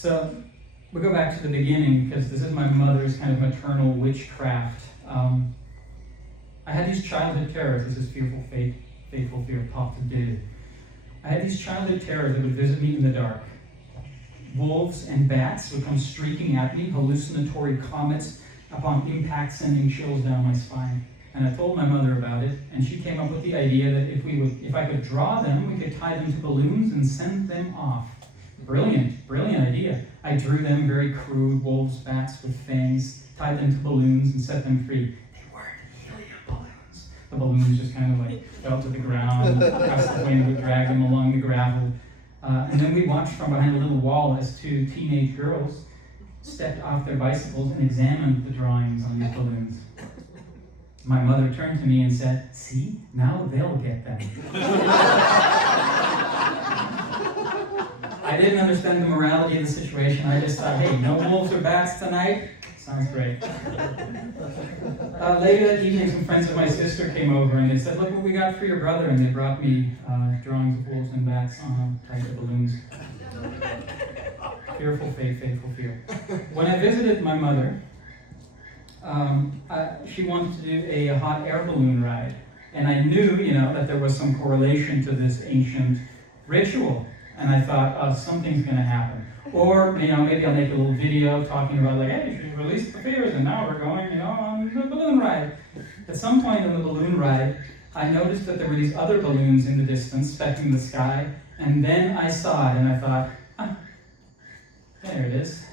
So we go back to the beginning, because this is my mother's kind of maternal witchcraft. I had these childhood terrors. This is fearful fate, fateful fear, pop to do. I had these childhood terrors that would visit me in the dark. Wolves and bats would come streaking at me, hallucinatory comets upon impact sending chills down my spine. And I told my mother about it, and she came up with the idea that if I could draw them, we could tie them to balloons and send them off. Brilliant, brilliant idea. I drew them very crude, wolves, bats with fangs, tied them to balloons and set them free. They weren't helium balloons. The balloons just kind of like fell to the ground, gust of wind would drag them along the gravel. And then we watched from behind a little wall as two teenage girls stepped off their bicycles and examined the drawings on these balloons. My mother turned to me and said, "See, now they'll get them." I didn't understand the morality of the situation. I just thought, hey, no wolves or bats tonight? Sounds great. Later that evening, some friends of my sister came over and they said, "Look what we got for your brother." And they brought me drawings of wolves and bats on tied to balloons. Fearful fate, fateful fear. When I visited my mother, she wanted to do a hot air balloon ride. And I knew, that there was some correlation to this ancient ritual. And I thought, oh, something's going to happen. Or, maybe I'll make a little video talking about, like, hey, she released the fears, and now we're going, on the balloon ride. At some point on the balloon ride, I noticed that there were these other balloons in the distance, specking the sky. And then I saw it, and I thought, there it is.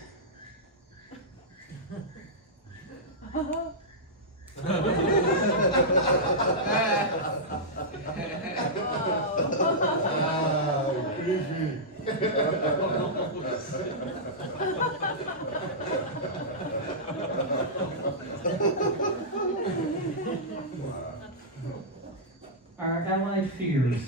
Our allied fears.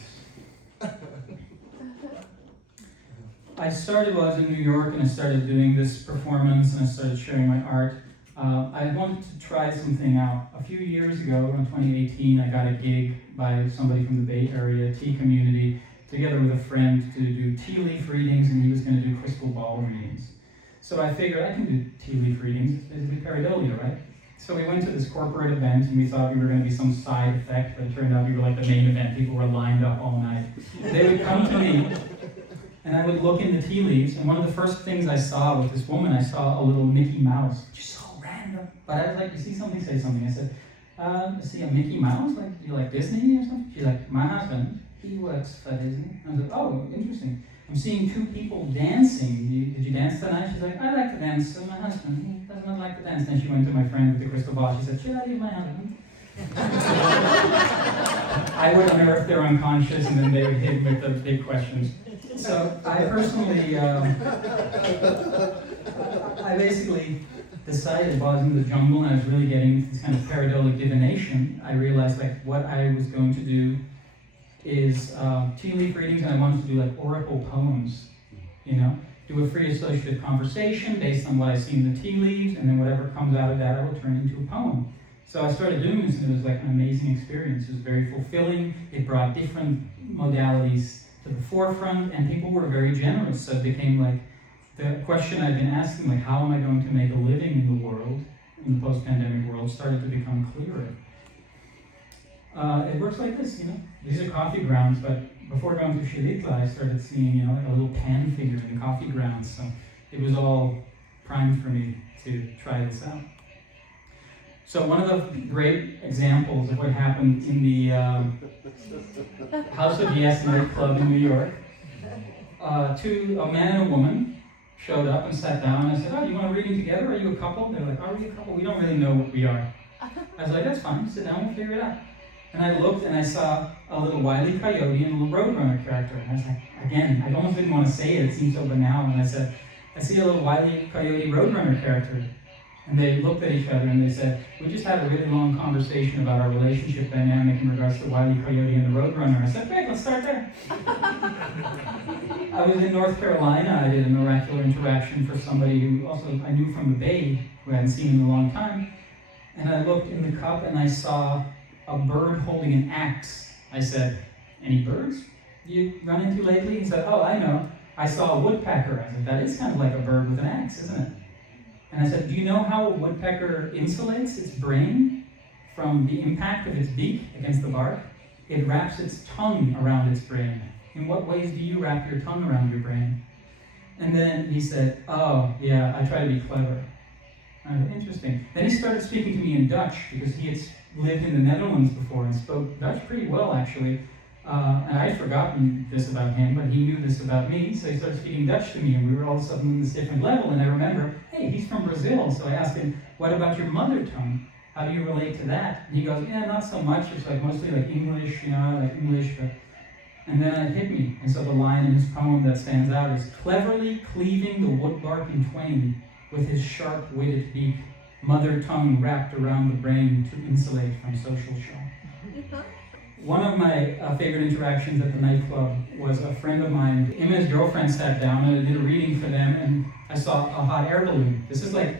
I started while I was in New York, and I started doing this performance, and I started sharing my art. I wanted to try something out. A few years ago, in 2018, I got a gig by somebody from the Bay Area tea community, together with a friend, to do tea leaf readings, and he was going to do crystal ball readings. So I figured I can do tea leaf readings. It's basically pareidolia, right? So we went to this corporate event, and we thought we were going to be some side effect, but it turned out we were like the main event. People were lined up all night. They would come to me, and I would look in the tea leaves, and one of the first things I saw with this woman, I saw a little Mickey Mouse. Just so random. But I was like, "You see something, say something." I said, "See a Mickey Mouse? Like, do you like Disney or something?" She's like, "My husband, he works for Disney." I was like, "Oh, interesting. I'm seeing two people dancing. Did you dance tonight?" She's like, "I like to dance, so my husband, he does not like to dance." Then she went to my friend with the crystal ball. She said, "Should I leave my husband?" I would unearth their unconscious, and then they would hit with the big questions. So I personally, I basically decided while I was in the jungle and I was really getting this kind of pareidotic divination, I realized like what I was going to do is tea leaf readings, and I wanted to do like oracle poems, do a free associative conversation based on what I see in the tea leaves, and then whatever comes out of that I will turn into a poem. So I started doing this, and it was like an amazing experience. It was very fulfilling. It brought different modalities to the forefront, and people were very generous. So it became like the question I've been asking, like, how am I going to make a living in the world, in the post-pandemic world, started to become clearer. It works like this, These are coffee grounds, but before going to Shilitla, I started seeing, like a little pan figure in the coffee grounds. So it was all primed for me to try this out. So one of the great examples of what happened in the House of Yes nightclub in New York, a man and a woman showed up and sat down, and I said, "Oh, you want a reading together? Are you a couple?" They're like, "Are we a couple? We don't really know what we are." I was like, "That's fine, sit down, we'll figure it out." And I looked and I saw a little Wile E. Coyote and a little Roadrunner character. And I was like, again, I almost didn't want to say it seems so banal. And I said, "I see a little Wile E. Coyote Roadrunner character." And they looked at each other and they said, "We just had a really long conversation about our relationship dynamic in regards to Wile E. Coyote and the Roadrunner." I said, "Great, let's start there." I was in North Carolina. I did an oracular interaction for somebody who also I knew from the Bay, who I hadn't seen in a long time. And I looked in the cup and I saw a bird holding an axe. I said, "Any birds you run into lately?" He said, "Oh, I know. I saw a woodpecker. I said, that is kind of like a bird with an axe, isn't it? And I said, do you know how a woodpecker insulates its brain from the impact of its beak against the bark? It wraps its tongue around its brain. In what ways do you wrap your tongue around your brain? And then he said, oh, yeah, I try to be clever. I said, interesting. Then he started speaking to me in Dutch, because he had lived in the Netherlands before and spoke Dutch pretty well, actually. And I'd forgotten this about him, but he knew this about me, so he started speaking Dutch to me, and we were all of a sudden on this different level. And I remember, hey, he's from Brazil, so I asked him, what about your mother tongue? How do you relate to that? And he goes, yeah, not so much. It's like mostly like English, you know, like English. But... And then it hit me. And so the line in his poem that stands out is, cleverly cleaving the woodbark in twain with his sharp-witted beak, mother tongue wrapped around the brain to insulate from social shock. One of my favorite interactions at the nightclub was a friend of mine. Him and his girlfriend sat down and I did a reading for them, and I saw a hot air balloon. This is like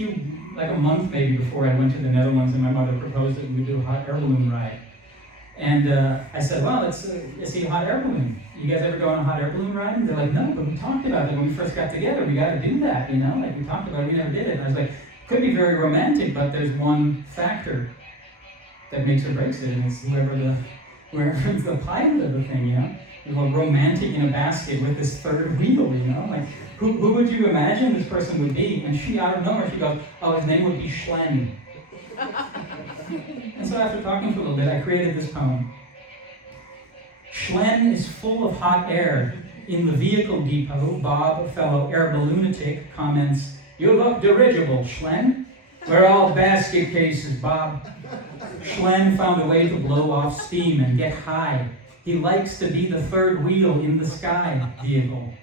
a month maybe before I went to the Netherlands, and my mother proposed that we do a hot air balloon ride. And I said, well, let's see a hot air balloon. You guys ever go on a hot air balloon ride? And they're like, no, but we talked about it when we first got together. We got to do that, you know? Like, we talked about it, we never did it. And I was like, could be very romantic, but there's one factor that makes or breaks it, and it's whoever's the pilot of the thing, you know? It's all romantic in a basket with this third wheel, you know? Like, who would you imagine this person would be? And she, out of nowhere, she goes, oh, his name would be Schlen. And so after talking for a little bit, I created this poem. Schlen is full of hot air. In the vehicle depot, Bob, a fellow air balloonatic, comments, you look dirigible, Schlen. We're all basket cases, Bob. Schlen found a way to blow off steam and get high. He likes to be the third wheel in the sky vehicle.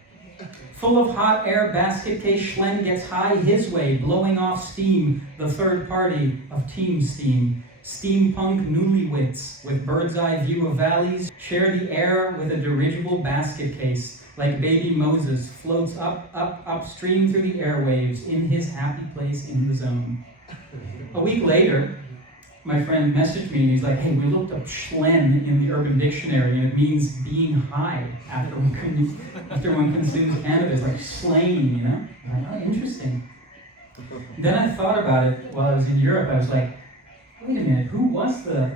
Full of hot air basket case, Schlen gets high his way, blowing off steam, the third party of Team Steam. Steampunk newlyweds with bird's eye view of valleys share the air with a dirigible basket case. Like baby Moses floats upstream through the airwaves in his happy place in the zone. A week later, my friend messaged me and he's like, hey, we looked up Schlen in the Urban Dictionary and it means being high after one consumes cannabis, like slain, you know? I'm like, oh, interesting. Then I thought about it while I was in Europe. I was like, wait a minute, who was the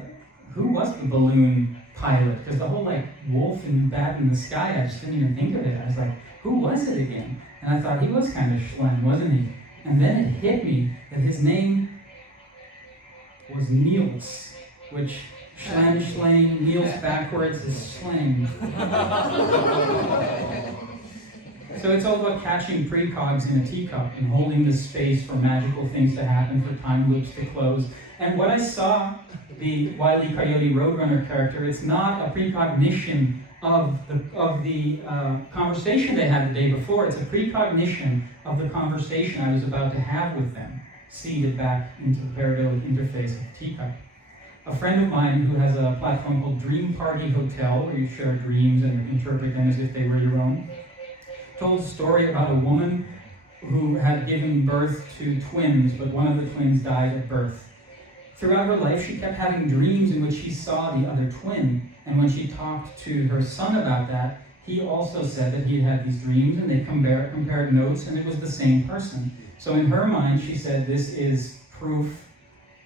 balloon pilot? Because the whole like wolf and bat in the sky, I just didn't even think of it. I was like, who was it again? And I thought he was kind of Schlen, wasn't he? And then it hit me that his name was Niels, which Schlen, Niels backwards is slang. So it's all about catching precogs in a teacup and holding the space for magical things to happen, for time loops to close. And what I saw, the Wile E. Coyote Roadrunner character, it's not a precognition of the conversation they had the day before. It's a precognition of the conversation I was about to have with them, seeded back into the parabolic interface of Teacup. A friend of mine who has a platform called Dream Party Hotel, where you share dreams and interpret them as if they were your own, told a story about a woman who had given birth to twins, but one of the twins died at birth. Throughout her life, she kept having dreams in which she saw the other twin, and when she talked to her son about that, he also said that he had these dreams, and they compared notes, and it was the same person. So in her mind, she said, this is proof,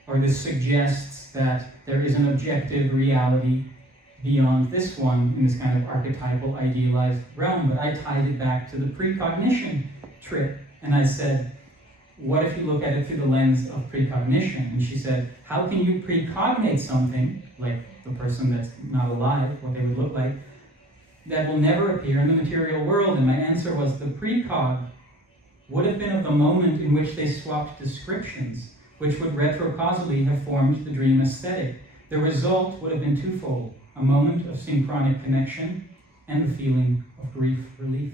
or this suggests that there is an objective reality beyond this one in this kind of archetypal, idealized realm. But I tied it back to the precognition trip, and I said, what if you look at it through the lens of precognition? And she said, how can you precognate something, like the person that's not alive, what they would look like, that will never appear in the material world? And my answer was, the precog would have been of the moment in which they swapped descriptions, which would retrocausally have formed the dream aesthetic. The result would have been twofold: a moment of synchronic connection and the feeling of grief relief.